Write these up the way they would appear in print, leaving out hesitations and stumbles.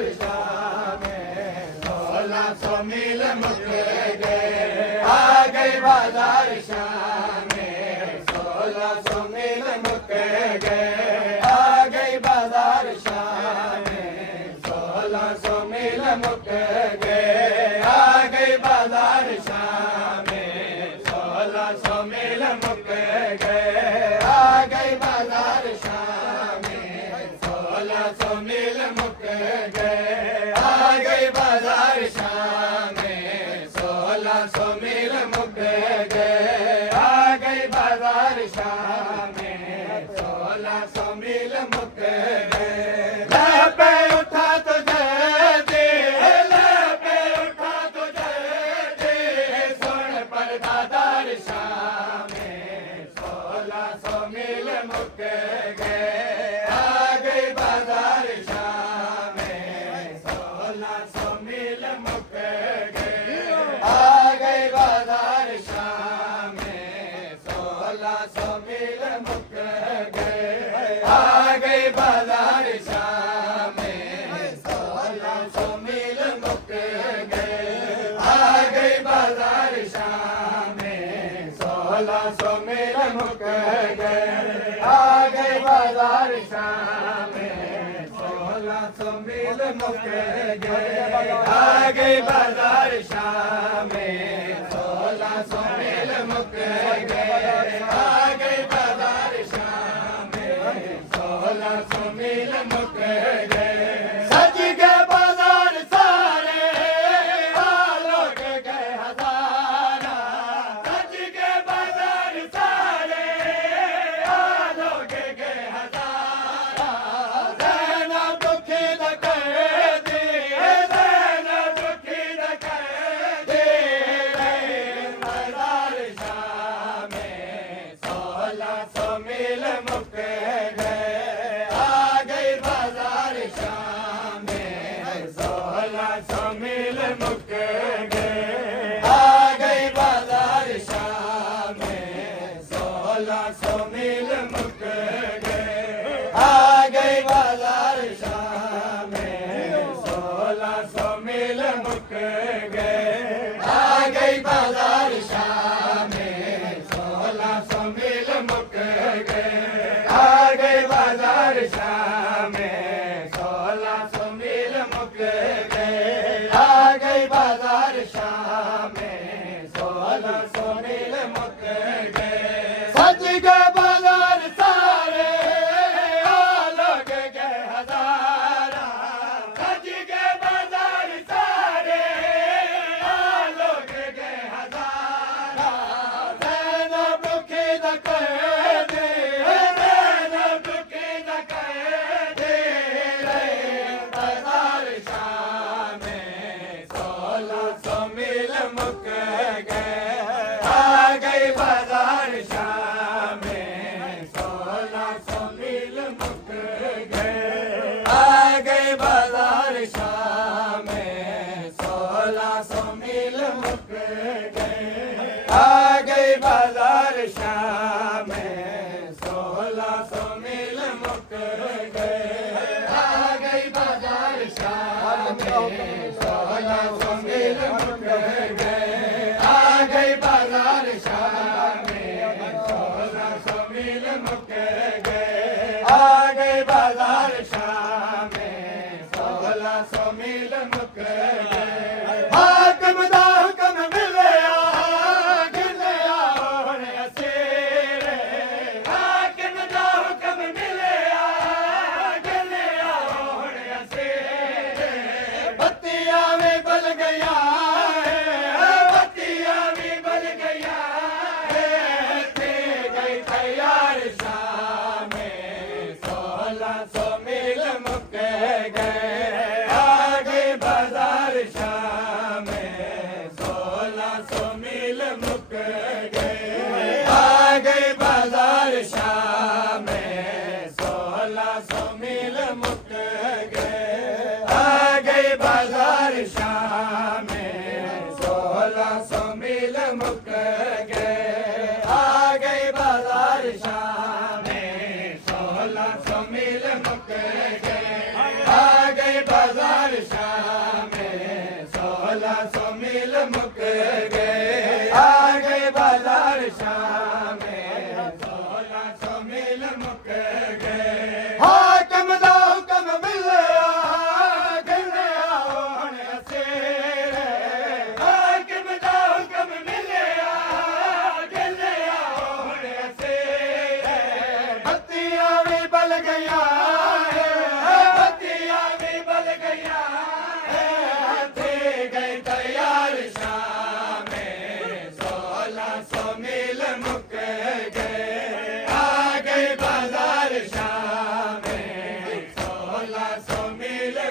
बाजार शाह में 1600 मील मुक गए। आ गई बाजार शाह में 1600 मील मुक गए। आ गई बाजार शाह में 1600 मील मुक गए। आ गई बाजार शाह में 1600 मील मुक गए। आ गई बाजार शाह में 1600 मील मुक गए। आ गई बाजार शाह में 1600 मील मुक गए। आ गई बाजार शाह में 1600 मील मुक गए। लपे उठा तो जय दे, लपे उठा तो जय दे, सुन पर दादार शाह में 1600 मील मुक गए। आ गई बाजार शाह में 1600 मील मुक गए। आ गई बाजार शाह में 1600 मील मुक गए। आ गई बाजार शाह में 1600 मील मुक गए। आ गई बाजार शाह में 1600 मील मुक गए। आ गई बाजार शाह में 1600 मील मुक गए। आ गई बाजार शाह में 1600 मील मुक गए। आ गई बाजार शाह में 1600 मील मुक गए। सज गए बाजार सारे, लोग गए हजारा। सज गए बाजार सारे, लोग गए हजारा। ज़ैना दुखी न कर दे, ज़ैना दुखी न कर दे। बाजार शाह में 1600 मील मुक गए। आ गई बाजार शाह में 1600 मील मुक गए। आ गई बाजार शाह में 1600 मील मुक गए। आ गई बाजार शाह में 1600 मील मुक गए। आ गई बाजार शाह में 1600 मील मुक गए। आ गई बाजार शाह में 1600 मील मुक गए। आ गई बाजार शाह में 1600 मील मुक गए। सज गए बाजार सारे, लोग गए हजारा। सज गए बाजार सारे, लोग गए हजारा। ज़ैना दुखी न कर दे, ज़ैना दुखी न कर दे। बाजार शाह में 1600 मील मुक गए। आ गई बाजार शाह में 1600 मील मुक गए। आ गई बाजार शाह में 1600 मील मुक गए। आ गई बाजार शाह में 1600 मील मुक गए। आ गई बाजार शाह में 1600 मील मुक गए। आ गई बाजार शाह में 1600 मील मुक गए। आ गई बाजार शाह में 1600 मील मुक गए। हाकम दा हुक्म मिलिया, गिलिया होने असेरे। हाकम दा हुक्म मिलिया, गिलिया होने असेरे। बत्तियां भी बल गया है, बत्तियां भी बल गया है। थी गई तैयार शाह में 1600 मील मुक गए। आ गई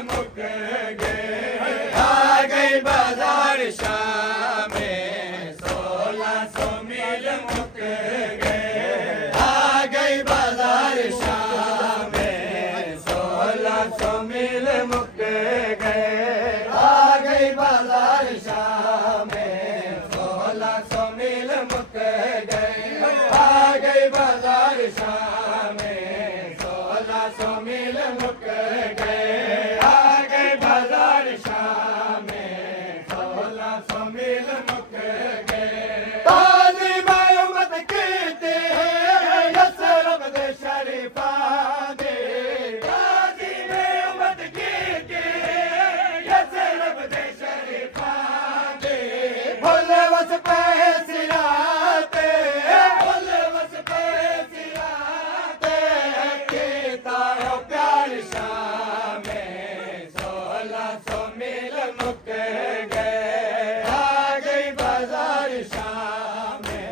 मुक गए। आ गई बाजार शाह में 1600 मील मुक गए। आ गई बाजार शाह में 1600 मील मुक गए। आ गई बाजार शाह में 1600 मील मुक गए। आ गई बाजार शाह में 1600 मील मुक गए। आ गई बाजार शाह में 1600 मील मुक गए। ताज़ी में उम्मत कीती है यसरब दे शरीफा दे। ताज़ी में उम्मत कीती है यसरब दे शरीफा दे। भोले वस पे सिराते, भोले वस पे सिराते। कीता है प्यार शाह में 1600 मील मुक गए। आ गई बाजार शाह में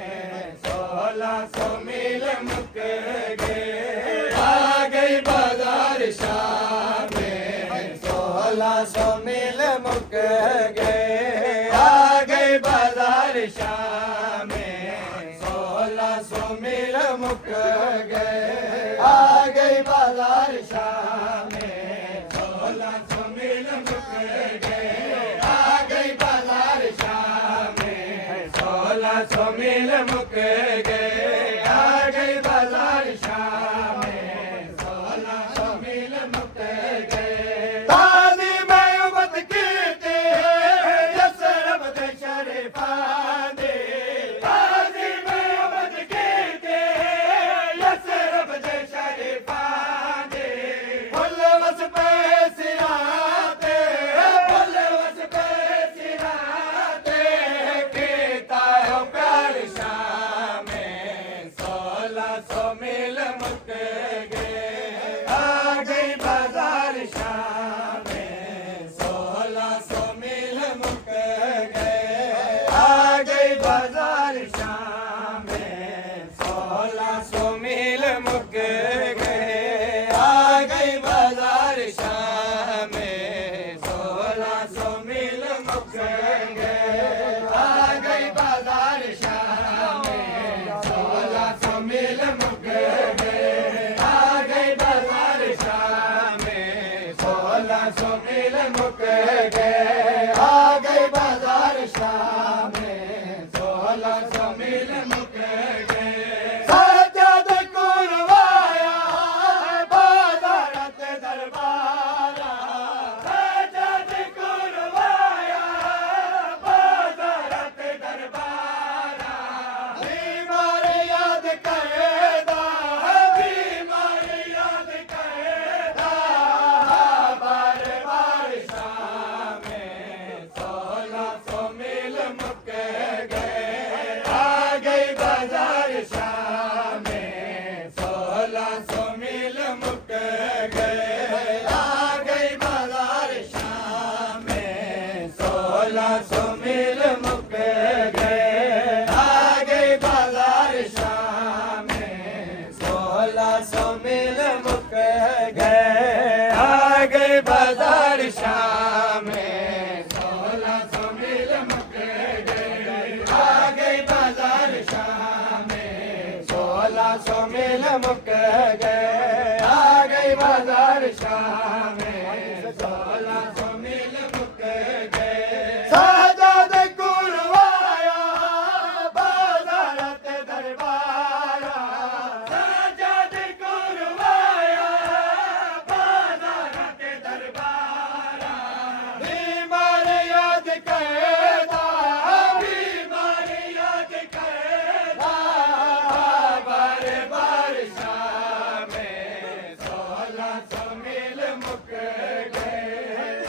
1600 मील मुक गए। आ गई बाजार शाह में 1600 मील मुक गए। आ गई बाजार शाह में 1600 मील मुक गए। आ गई बाजार शाह में 1600 मील मुक गए। आ गई बाजार शाह में 1600 मील मुक गए। आ गई बाजार शाह में 1600 मील मुक गए। ताज़ी में उम्मत कीती है यसरब दे शरीफा दे। ताज़ी में उम्मत कीती है यसरब दे शरीफा दे। भोले वस पे सिराते, भोले वस पे सिराते। कीता है प्यार शाह में 1600 मील मुक गए। आ गई बाजार शाह में 1600 मील मुक गए। आ गई बाजार शाह में 1600 मील मुक गए। आ गई बाजार शाह में 1600 मील मुक गए। आ गई बाजार शाह में 1600 मील मुक गए। आ गई बाजार शाह में 1600 मील मुक गए। आ गई बाजार शाह में 1600 मील मुक गए। सज्जद कुरवाया बाजारत दरबारा। सज्जद कुरवाया बाजारत दरबारा। बीमार याद करेदा, बीमार याद करेदा। बार बार शाह में 1600 मील मुक गए। आ गई बाजार शाह में 1600 मील मुक गए। आ गई बाजार शाह में 1600 मील मुक गए। आ गई बाजार शाह में 1600 मील मुक गए। आ गई बाजार शाह में 1600 मील मुक गए। आ गई बाजार शाह में 1600 मील मुक गए। आ गई बाजार शाह में 1600 मील मुक गए। सज्जद कुरवाया बाजारत दरबारा। सज्जद कुरवाया बाजारत दरबारा। बीमार याद करेदा, बीमार याद करेदा। बार बार शाह में 1600 मील मुक गए।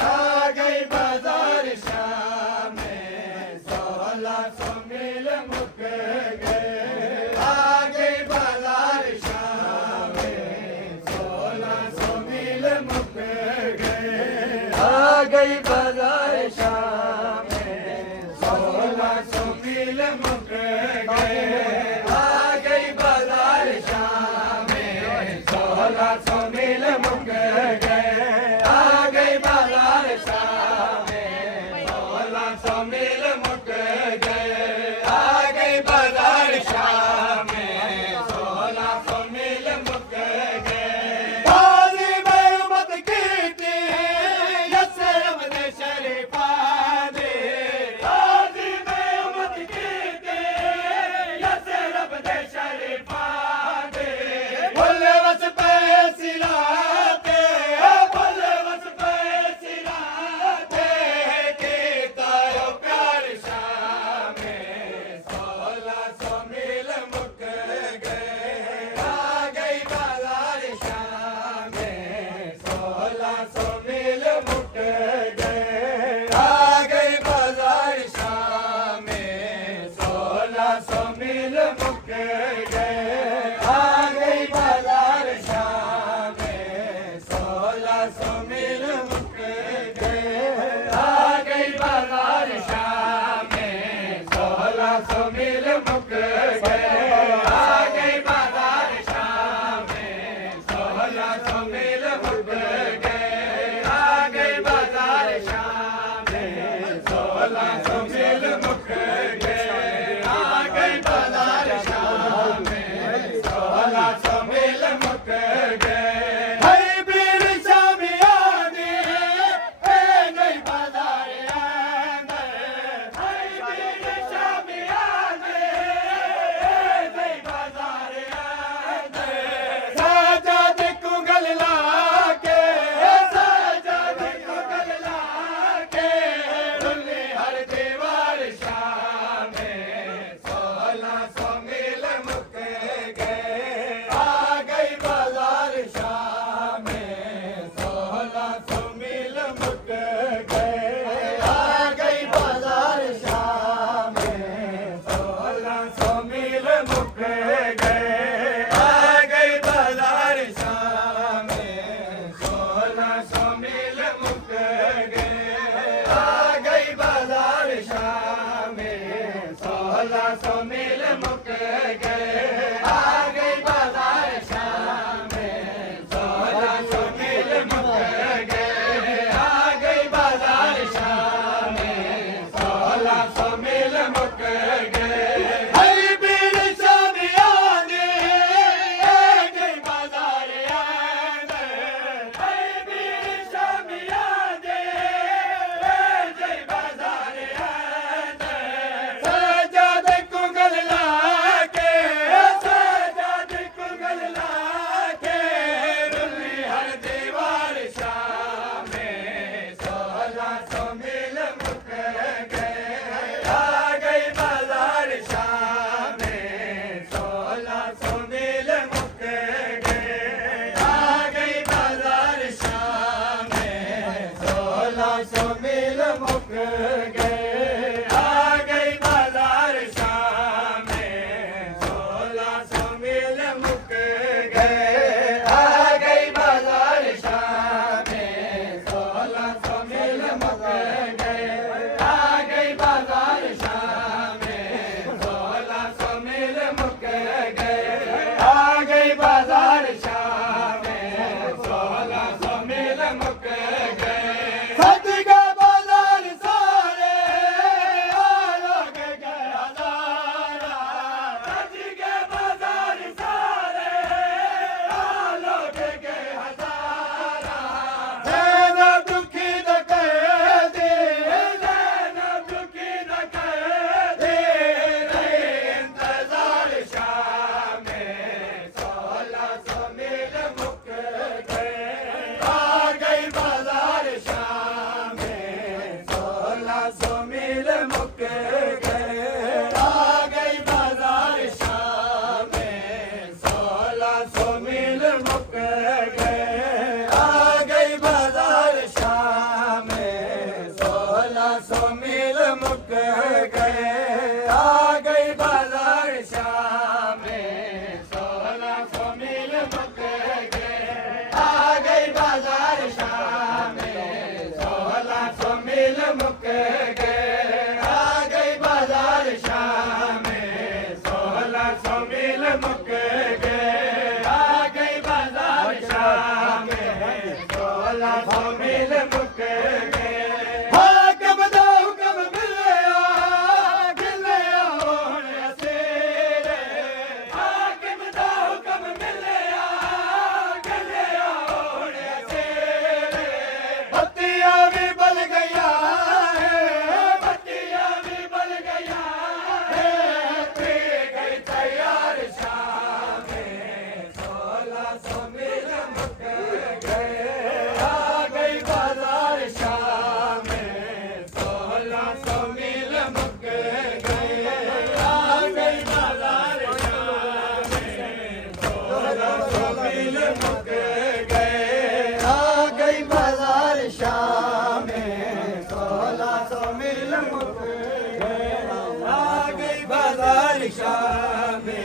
आ गई बाजार शाह में 1600 मील मुक गए। आ गई बाजार शाह में 1600 मील मुक गए। आ गई बाजार शाह में 1600 मील मुक गए। आ गई बाजार शाह में 1600 मील मुक गए। आ गई मुक गए, आ गई बाजार शाम में 1600 मील मुक गए, आ गई बाजार शाम में 1600 मील मुक गए, आ गई बाजार शाम में 1600 मील मुक गए, आ गई बाजार शाम में 1600 मील मुक गए, आ गई बाजार शाम में 1600 मील मुक गए। हरी बीर शामियाने गई बाजार याद, हरी बीर शामियाने गई बाजार याद, सजाद कुंगल लाके, सजाद कुंगल लाके, रुली हर दीवार शाम में 1600 मील मुक गए, आ गई बाजार शाम में 1600 मील मुक गए, आ गई बाजार शाम में 1600 मील मुक गए, आ गई बाजार शाम में 1600 मील मुक गए, आ गई बाजार शाम में 1600 मील मुक गए, आ गई बाजार शाम में 1600 मील मुक गए, आ गई बाजार शाम में 1600 मील मुक गए। सज गए बाजार सारे लोग गए हजारा, सज गए बाजार सारे लोग गए हजारा, जैना दुखी न कह दे, जैना दुखी न कह दे, रहे इंतजार शाम में 1600 मील मुक गए, आ गई बाजार शाम में 1600 मील मुक गए, आ गई बाजार शाम में 1600 मील मुक गए, आ गई बाजार शाम में 1600 मील मुक गए, आ गई बाजार शाम में 1600 मील मुक गए, आ गई बाजार शाम में 1600 मील मुक गए, आ गई बाजार शाम में 1600 मील मुक गए, आ गई बाजार शाम में 1600 मील मुक गए। हाकम दा हुक्म मिलिया, गिलिया होण असेरे, हाकम दा हुक्म मिलिया, गिलिया होण असेरे, बत्तियां भी बल गया है, बत्तियां भी बल गया है, पी गई तैयार शाम में 1600 मील मुक गए, आ गई बाजार शाम में 1600 मील मुक गए, आ गई बाजार शाम में 1600 मील मुक गए, आ गई बाजार शाम में 1600 मील मुक गए, आ गई बाजार शाम में